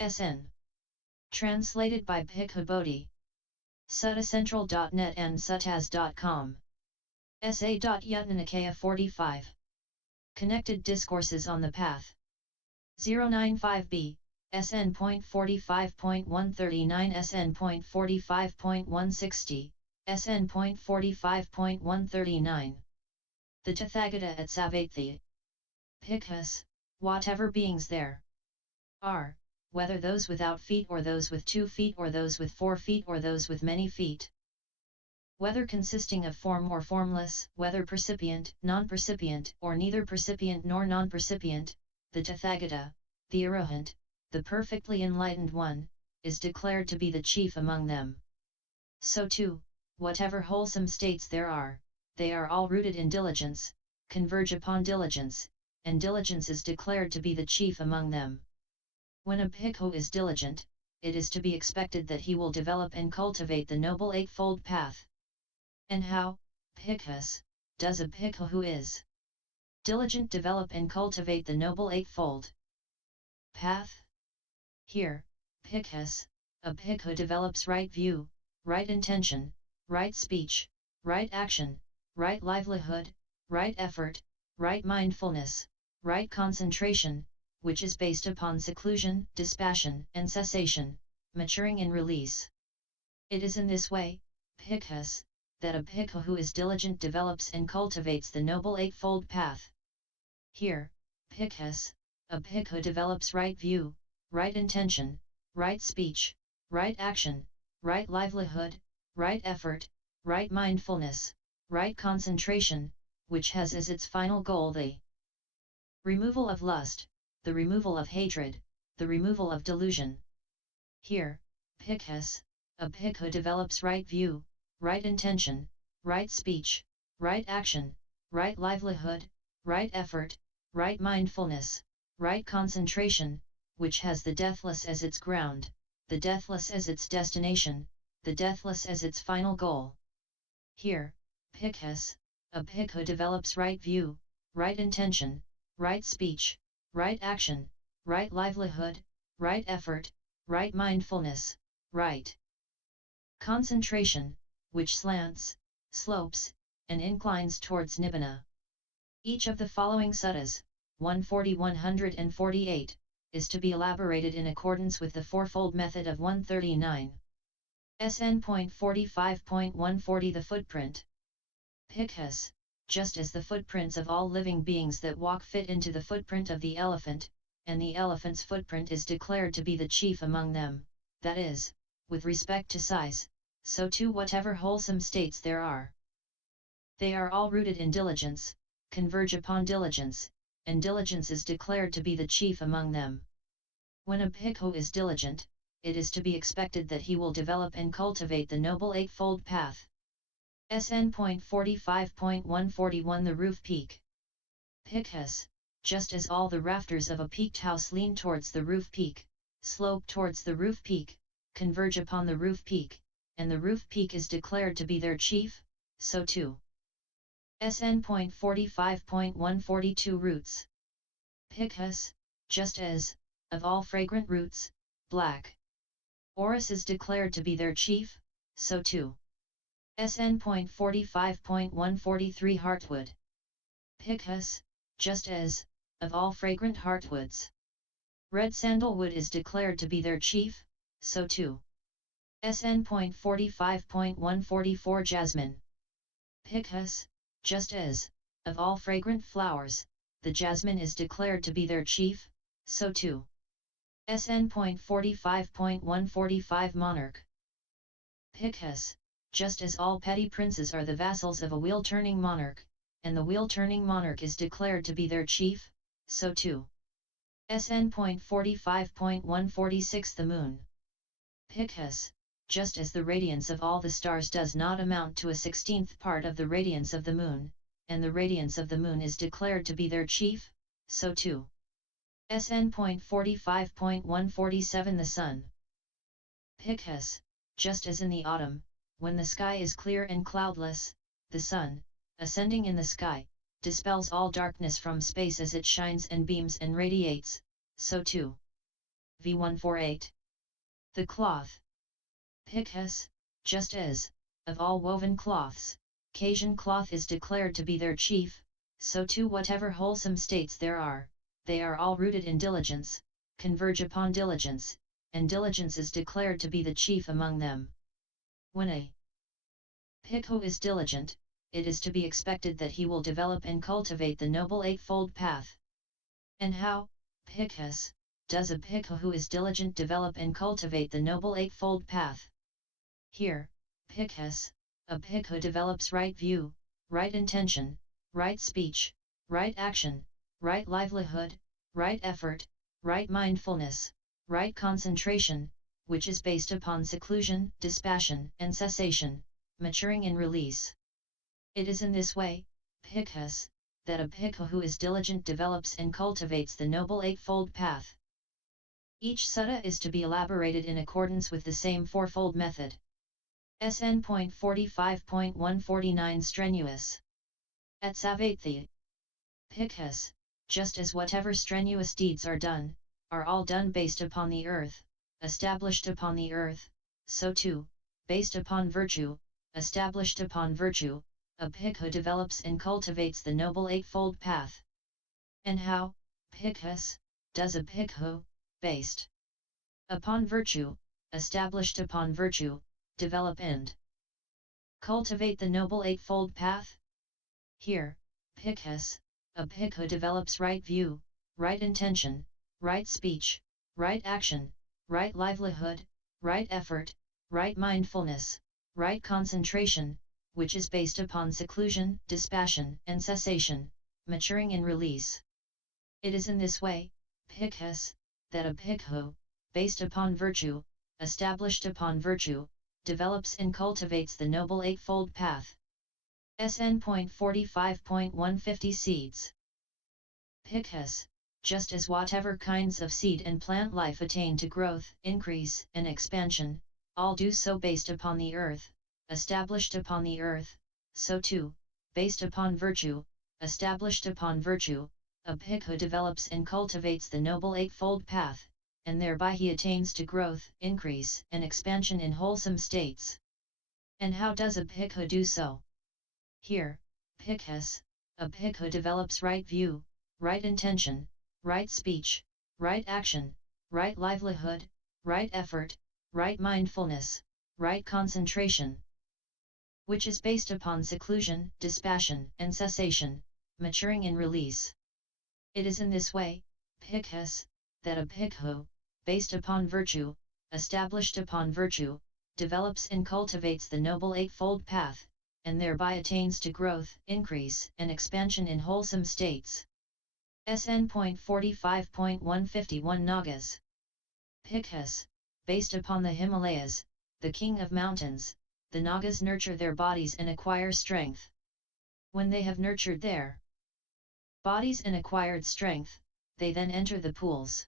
SN. Translated by Bhikkhu Bodhi. Suttacentral.net and suttaz.com. SA.Yatnanikaya 45. Connected Discourses on the Path. 095b, SN.45.139 SN.45.160, SN.45.139. The Tathagata at Savatthi. Bhikkhus, whatever beings there are, whether those without feet or those with 2 feet or those with 4 feet or those with many feet, whether consisting of form or formless, whether percipient, non-percipient, or neither percipient nor non-percipient, the Tathagata, the Arahant, the perfectly enlightened one, is declared to be the chief among them. So too, whatever wholesome states there are, they are all rooted in diligence, converge upon diligence, and diligence is declared to be the chief among them. When a bhikkhu is diligent, it is to be expected that he will develop and cultivate the Noble Eightfold Path. And how, bhikkhus, does a bhikkhu who is diligent develop and cultivate the Noble Eightfold Path? Here, bhikkhus, a bhikkhu develops right view, right intention, right speech, right action, right livelihood, right effort, right mindfulness, right concentration, which is based upon seclusion, dispassion, and cessation, maturing in release. It is in this way, bhikkhus, that a bhikkhu who is diligent develops and cultivates the Noble Eightfold Path. Here, bhikkhus, a bhikkhu develops right view, right intention, right speech, right action, right livelihood, right effort, right mindfulness, right concentration, which has as its final goal the removal of lust, the removal of hatred, the removal of delusion. Here, bhikkhus, a bhikkhu develops right view, right intention, right speech, right action, right livelihood, right effort, right mindfulness, right concentration, which has the deathless as its ground, the deathless as its destination, the deathless as its final goal. Here, bhikkhus, a bhikkhu develops right view, right intention, right speech, right action, right livelihood, right effort, right mindfulness, right concentration, which slopes, and inclines towards Nibbana. Each of the following suttas, 140-148, is to be elaborated in accordance with the fourfold method of 139. SN.45.140 The footprint. Bhikkhus, just as the footprints of all living beings that walk fit into the footprint of the elephant, and the elephant's footprint is declared to be the chief among them, that is, with respect to size, so too whatever wholesome states there are. They are all rooted in diligence, converge upon diligence, and diligence is declared to be the chief among them. When a bhikkhu is diligent, it is to be expected that he will develop and cultivate the Noble Eightfold Path. SN.45.141 The roof peak. Bhikkhus, just as all the rafters of a peaked house lean towards the roof peak, slope towards the roof peak, converge upon the roof peak, and the roof peak is declared to be their chief, so too. SN.45.142 Roots. Bhikkhus, just as, of all fragrant roots, black orris is declared to be their chief, so too. SN.45.143 Heartwood. Bhikkhus, just as, of all fragrant heartwoods, red sandalwood is declared to be their chief, so too. SN.45.144 Jasmine. Bhikkhus, just as, of all fragrant flowers, the jasmine is declared to be their chief, so too. SN.45.145 Monarch. Bhikkhus, just as all petty princes are the vassals of a wheel-turning monarch, and the wheel-turning monarch is declared to be their chief, so too. SN.45.146 The Moon. Bhikkhus, just as the radiance of all the stars does not amount to a 16th part of the radiance of the moon, and the radiance of the moon is declared to be their chief, so too. SN.45.147 The Sun. Bhikkhus, just as in the autumn, when the sky is clear and cloudless, the sun, ascending in the sky, dispels all darkness from space as it shines and beams and radiates, so too. v148. The cloth. Picus, just as, of all woven cloths, Casian cloth is declared to be their chief, so too whatever wholesome states there are, they are all rooted in diligence, converge upon diligence, and diligence is declared to be the chief among them. When a Pico is diligent, it is to be expected that he will develop and cultivate the noble eightfold path. And how, Picus, does a Pico who is diligent develop and cultivate the noble eightfold path? Here, Picus, a Pico develops right view, right intention, right speech, right action, right livelihood, right effort, right mindfulness, right concentration, which is based upon seclusion, dispassion, and cessation, maturing in release. It is in this way, Picus, that a Pico who is diligent develops and cultivates the noble eightfold path. Each sutta is to be elaborated in accordance with the same fourfold method. SN.45.149 Strenuous. At Savatthi, Picus, just as whatever strenuous deeds are all done based upon the earth, established upon the earth, so too, based upon virtue, established upon virtue, a Pico develops and cultivates the noble eightfold path. And how, Picus, does a Pico, based upon virtue, established upon virtue, develop and cultivate the noble eightfold path? Here, Picus, a Pico develops right view, right intention, right speech, right action, right livelihood, right effort, right mindfulness, right concentration, which is based upon seclusion, dispassion, and cessation, maturing in release. It is in this way, Picus, that a Pico, based upon virtue, established upon virtue, develops and cultivates the noble eightfold path. SN.45.150 Seeds. Picus, just as whatever kinds of seed and plant life attain to growth, increase, and expansion, all do so based upon the earth, established upon the earth, so too, based upon virtue, established upon virtue, a Pico develops and cultivates the noble eightfold path, and thereby he attains to growth, increase, and expansion in wholesome states. And how does a Pico do so? Here, Picus, a Pico develops right view, right intention, right speech, right action, right livelihood, right effort, right mindfulness, right concentration, which is based upon seclusion, dispassion, and cessation, maturing in release. It is in this way, Picus, that a Pico, based upon virtue, established upon virtue, develops and cultivates the noble eightfold path, and thereby attains to growth, increase, and expansion in wholesome states. SN.45.151 Nagas. Picus, based upon the Himalayas, the king of mountains, the Nagas nurture their bodies and acquire strength. When they have nurtured their bodies and acquired strength, they then enter the pools.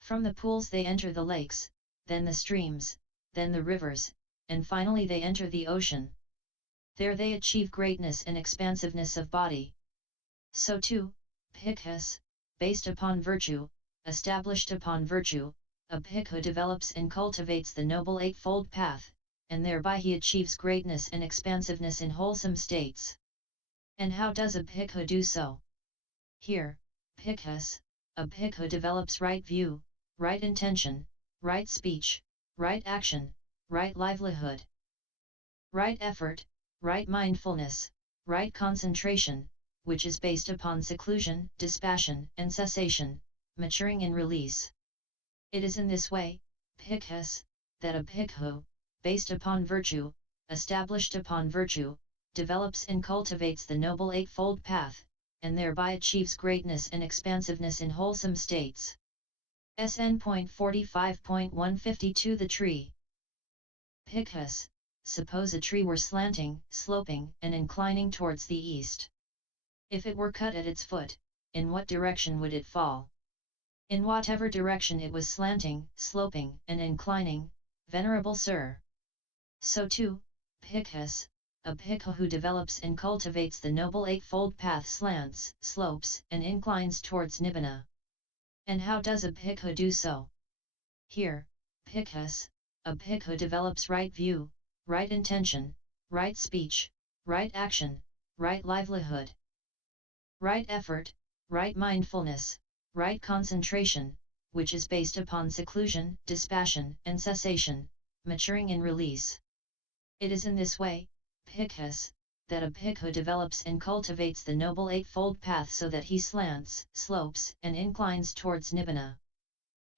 From the pools they enter the lakes, then the streams, then the rivers, and finally they enter the ocean. There they achieve greatness and expansiveness of body. So too, Picus, based upon virtue, established upon virtue, a Pico develops and cultivates the noble eightfold path, and thereby he achieves greatness and expansiveness in wholesome states. And how does a Pico do so? Here, Picus, a Pico develops right view, right intention, right speech, right action, right livelihood, right effort, right mindfulness, right concentration, which is based upon seclusion, dispassion, and cessation, maturing in release. It is in this way, Picus, that a Pico, based upon virtue, established upon virtue, develops and cultivates the noble eightfold path, and thereby achieves greatness and expansiveness in wholesome states. SN.45.152 The tree. Picus, suppose a tree were slanting, sloping, and inclining towards the east. If it were cut at its foot, in what direction would it fall? In whatever direction it was slanting, sloping, and inclining, venerable sir. So too, Picus, a Pico who develops and cultivates the noble eightfold path slants, slopes, and inclines towards Nibbana. And how does a Pico do so? Here, bhikkhus, a bhikkhu develops right view, right intention, right speech, right action, right livelihood, right effort, right mindfulness, right concentration, which is based upon seclusion, dispassion, and cessation, maturing in release. It is in this way, bhikkhus, that a bhikkhu develops and cultivates the Noble Eightfold Path so that he slants, slopes, and inclines towards Nibbana.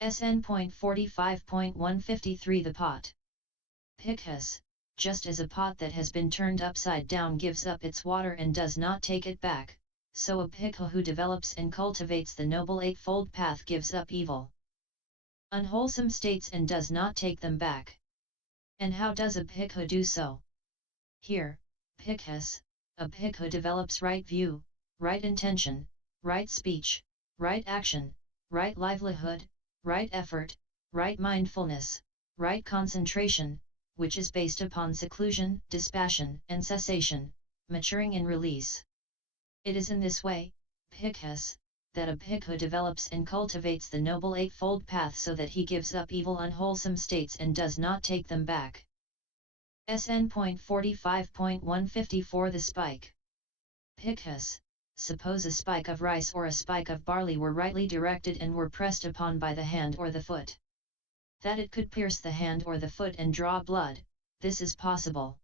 SN.45.153 The pot. Bhikkhus, just as a pot that has been turned upside down gives up its water and does not take it back, so a bhikkhu who develops and cultivates the Noble Eightfold Path gives up evil, unwholesome states and does not take them back. And how does a bhikkhu do so? Here, bhikkhus, a bhikkhu develops right view, right intention, right speech, right action, right livelihood, right effort, right mindfulness, right concentration, which is based upon seclusion, dispassion, and cessation, maturing in release. It is in this way, bhikkhus, that a bhikkhu develops and cultivates the Noble Eightfold Path so that he gives up evil unwholesome states and does not take them back. SN.45.154 The spike. Bhikkhus, suppose a spike of rice or a spike of barley were rightly directed and were pressed upon by the hand or the foot. That it could pierce the hand or the foot and draw blood, this is possible.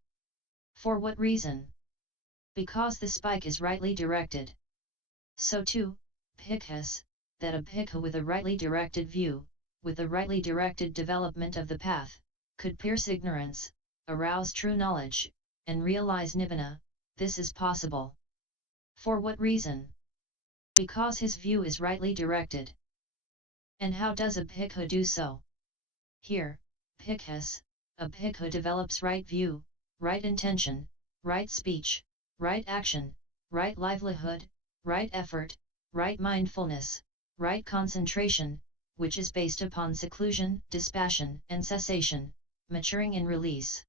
For what reason? Because the spike is rightly directed. So too, bhikkhus, that a bhikkhu with a rightly directed view, with a rightly directed development of the path, could pierce ignorance, arouse true knowledge, and realize Nibbana, this is possible. For what reason? Because his view is rightly directed. And how does a bhikkhu do so? Here, bhikkhus, a bhikkhu develops right view, right intention, right speech, right action, right livelihood, right effort, right mindfulness, right concentration, which is based upon seclusion, dispassion, and cessation, maturing in release.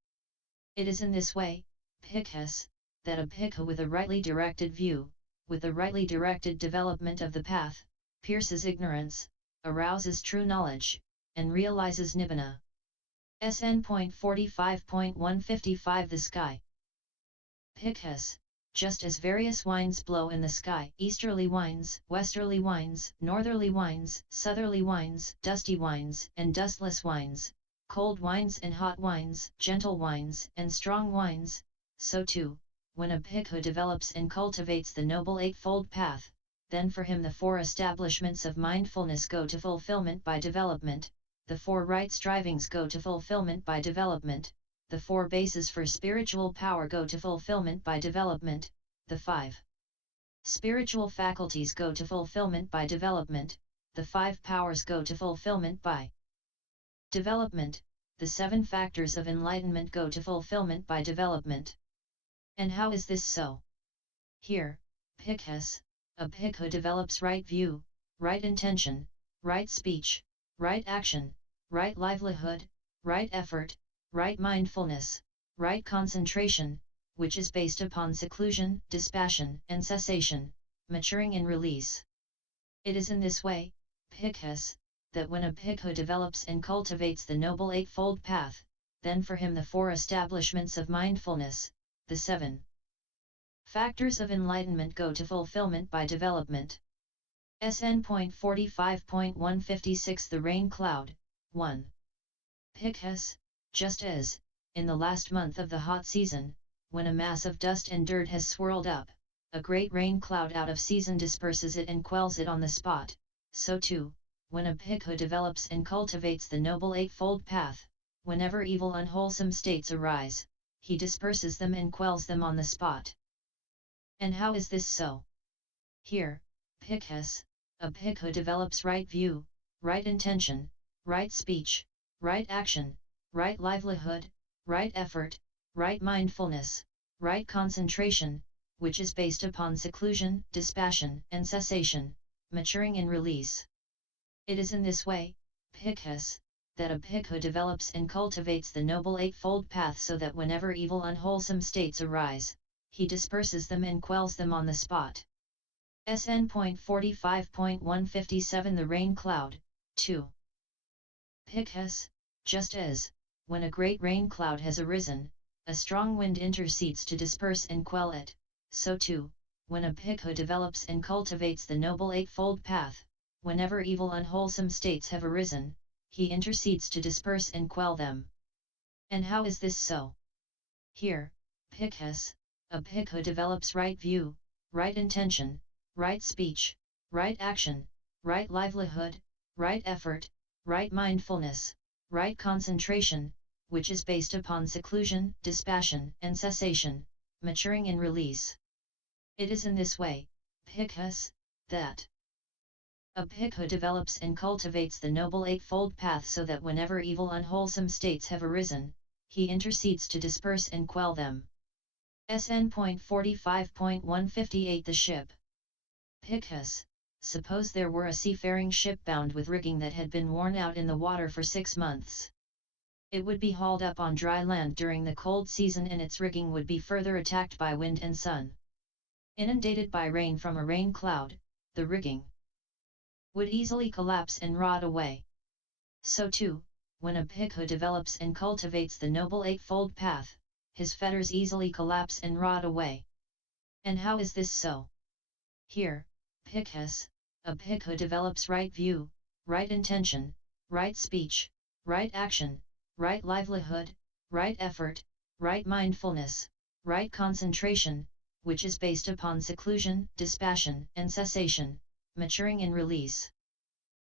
It is in this way, bhikkhus, that a bhikkhu with a rightly directed view, with a rightly directed development of the path, pierces ignorance, arouses true knowledge, and realizes Nibbana. SN.45.155 The sky. Bhikkhus, just as various winds blow in the sky, easterly winds, westerly winds, northerly winds, southerly winds, dusty winds, and dustless winds, cold winds and hot winds, gentle winds and strong winds, so too, when a bhikkhu develops and cultivates the Noble Eightfold Path, then for him the four establishments of mindfulness go to fulfillment by development, the four right strivings go to fulfillment by development, the four bases for spiritual power go to fulfillment by development, the five spiritual faculties go to fulfillment by development, the five powers go to fulfillment by development, the seven factors of enlightenment go to fulfillment by development. And how is this so? Here, bhikkhus, a bhikkhu develops right view, right intention, right speech, right action, right livelihood, right effort, right mindfulness, right concentration, which is based upon seclusion, dispassion, and cessation, maturing in release. It is in this way, bhikkhus, that when a bhikkhu develops and cultivates the Noble Eightfold Path, then for him the four establishments of mindfulness, the seven factors of enlightenment go to fulfillment by development. SN.45.156 The rain cloud. 1. Bhikkhus, just as, in the last month of the hot season, when a mass of dust and dirt has swirled up, a great rain cloud out of season disperses it and quells it on the spot, so too, when a bhikkhu develops and cultivates the Noble Eightfold Path, whenever evil unwholesome states arise, he disperses them and quells them on the spot. And how is this so? Here, bhikkhus, a bhikkhu develops right view, right intention, right speech, right action, right livelihood, right effort, right mindfulness, right concentration, which is based upon seclusion, dispassion, and cessation, maturing in release. It is in this way, bhikkhus, that a bhikkhu develops and cultivates the Noble Eightfold Path so that whenever evil unwholesome states arise, he disperses them and quells them on the spot. SN.45.157 The rain cloud. 2. Picus, just as, when a great rain cloud has arisen, a strong wind intercedes to disperse and quell it, so too, when a bhikkhu develops and cultivates the Noble Eightfold Path, whenever evil unwholesome states have arisen, he intercedes to disperse and quell them. And how is this so? Here, Picus, a bhikkhu develops right view, right intention, right speech, right action, right livelihood, right effort, right mindfulness, right concentration, which is based upon seclusion, dispassion, and cessation, maturing in release. It is in this way, Picus, that a bhikkhu develops and cultivates the Noble Eightfold Path so that whenever evil unwholesome states have arisen, he intercedes to disperse and quell them. SN.45.158 The ship. Picus, suppose there were a seafaring ship bound with rigging that had been worn out in the water for 6 months. It would be hauled up on dry land during the cold season and its rigging would be further attacked by wind and sun. Inundated by rain from a rain cloud, the rigging would easily collapse and rot away. So too, when a bhikkhu develops and cultivates the Noble Eightfold Path, his fetters easily collapse and rot away. And how is this so? Here, Picus, a bhikkhu develops right view, right intention, right speech, right action, right livelihood, right effort, right mindfulness, right concentration, which is based upon seclusion, dispassion, and cessation, maturing in release.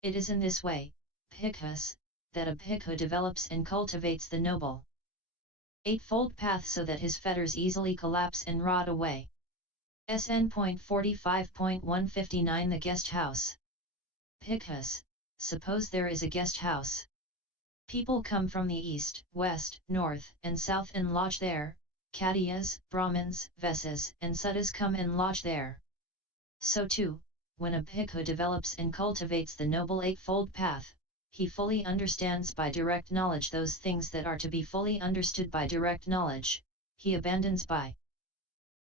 It is in this way, Picus, that a bhikkhu develops and cultivates the Noble Eightfold Path so that his fetters easily collapse and rot away. SN.45.159 The guest house. Picus, suppose there is a guest house. People come from the east, west, north, and south and lodge there. Khattiyas, Brahmins, Vaisas, and Sudras come and lodge there. So too, when a bhikkhu develops and cultivates the Noble Eightfold Path, he fully understands by direct knowledge those things that are to be fully understood by direct knowledge, he abandons by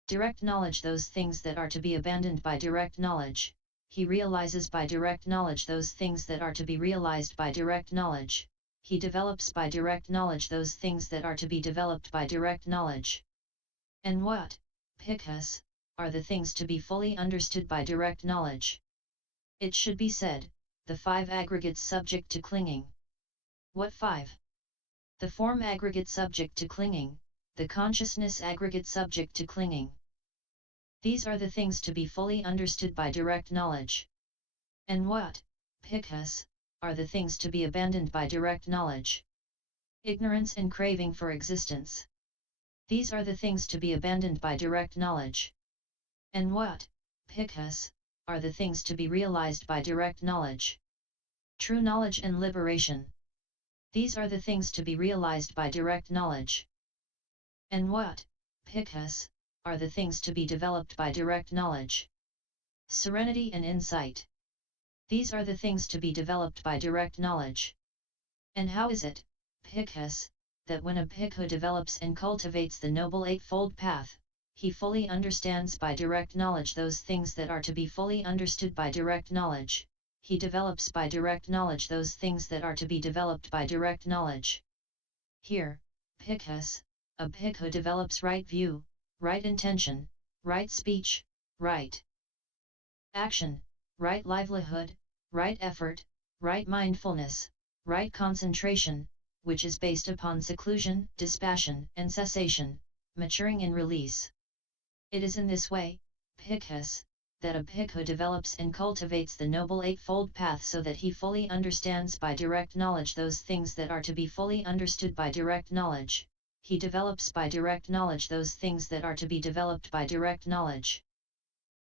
direct knowledge those things that are to be abandoned by direct knowledge, he realizes by direct knowledge those things that are to be realized by direct knowledge, he develops by direct knowledge those things that are to be developed by direct knowledge. And what, Picus, are the things to be fully understood by direct knowledge? It should be said, the 5 aggregates subject to clinging. What 5? The form aggregate subject to clinging, the consciousness aggregate subject to clinging. These are the things to be fully understood by direct knowledge. And what, Picus, are the things to be abandoned by direct knowledge? Ignorance and craving for existence. These are the things to be abandoned by direct knowledge. And what, Picus, are the things to be realized by direct knowledge? True knowledge and liberation. These are the things to be realized by direct knowledge. And what, Picus, are the things to be developed by direct knowledge? Serenity and insight. These are the things to be developed by direct knowledge. And how is it, Picus, that when a bhikkhu develops and cultivates the Noble Eightfold Path, he fully understands by direct knowledge those things that are to be fully understood by direct knowledge, he develops by direct knowledge those things that are to be developed by direct knowledge? Here, Picus, a bhikkhu develops right view, right intention, right speech, right action, right livelihood, right effort, right mindfulness, right concentration, which is based upon seclusion, dispassion, and cessation, maturing in release. It is in this way, Picus, that a bhikkhu develops and cultivates the Noble Eightfold Path so that he fully understands by direct knowledge those things that are to be fully understood by direct knowledge, he develops by direct knowledge those things that are to be developed by direct knowledge.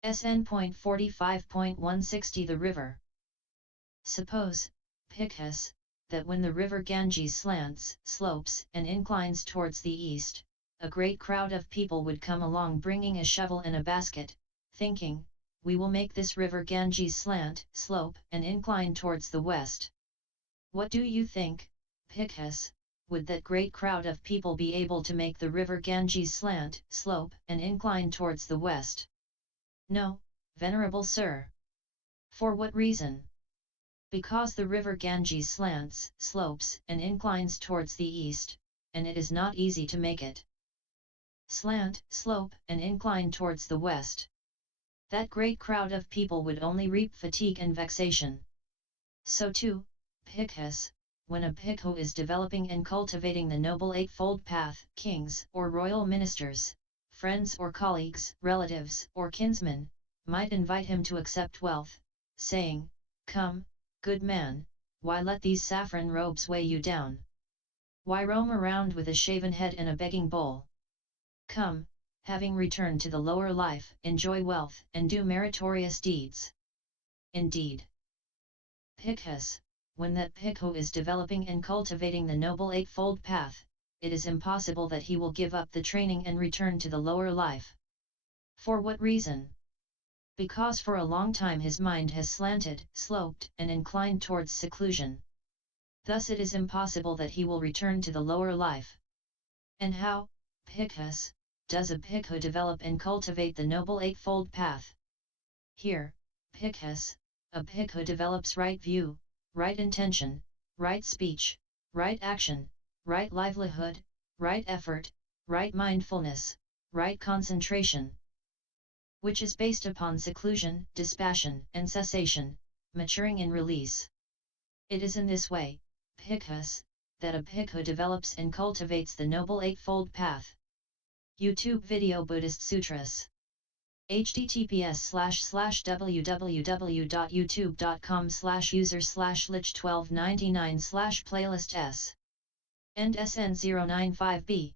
SN.45.160 The river. Suppose, Picus, that when the river Ganges slants, slopes, and inclines towards the east, a great crowd of people would come along bringing a shovel and a basket, thinking, we will make this river Ganges slant, slope, and incline towards the west. What do you think, Picus, would that great crowd of people be able to make the river Ganges slant, slope, and incline towards the west? No, venerable sir. For what reason? Because the river Ganges slants, slopes, and inclines towards the east, and it is not easy to make it slant, slope, and incline towards the west. That great crowd of people would only reap fatigue and vexation. So too, bhikkhus, when a bhikkhu is developing and cultivating the Noble Eightfold Path, kings or royal ministers, friends or colleagues, relatives or kinsmen, might invite him to accept wealth, saying, "Come, good man, why let these saffron robes weigh you down? Why roam around with a shaven head and a begging bowl? Come, having returned to the lower life, enjoy wealth and do meritorious deeds." Indeed, bhikkhus, when that bhikkhu is developing and cultivating the Noble Eightfold Path, it is impossible that he will give up the training and return to the lower life. For what reason? Because for a long time his mind has slanted, sloped, and inclined towards seclusion. Thus it is impossible that he will return to the lower life. And how, bhikkhus, does a bhikkhu develop and cultivate the Noble Eightfold Path? Here, bhikkhus, a bhikkhu develops right view, right intention, right speech, right action, right livelihood, right effort, right mindfulness, right concentration, which is based upon seclusion, dispassion, and cessation, maturing in release. It is in this way, bhikkhus, that a bhikkhu develops and cultivates the Noble Eightfold Path. YouTube video Buddhist Sutras. https://www.youtube.com/user/lich1299/playlist s. End SN095B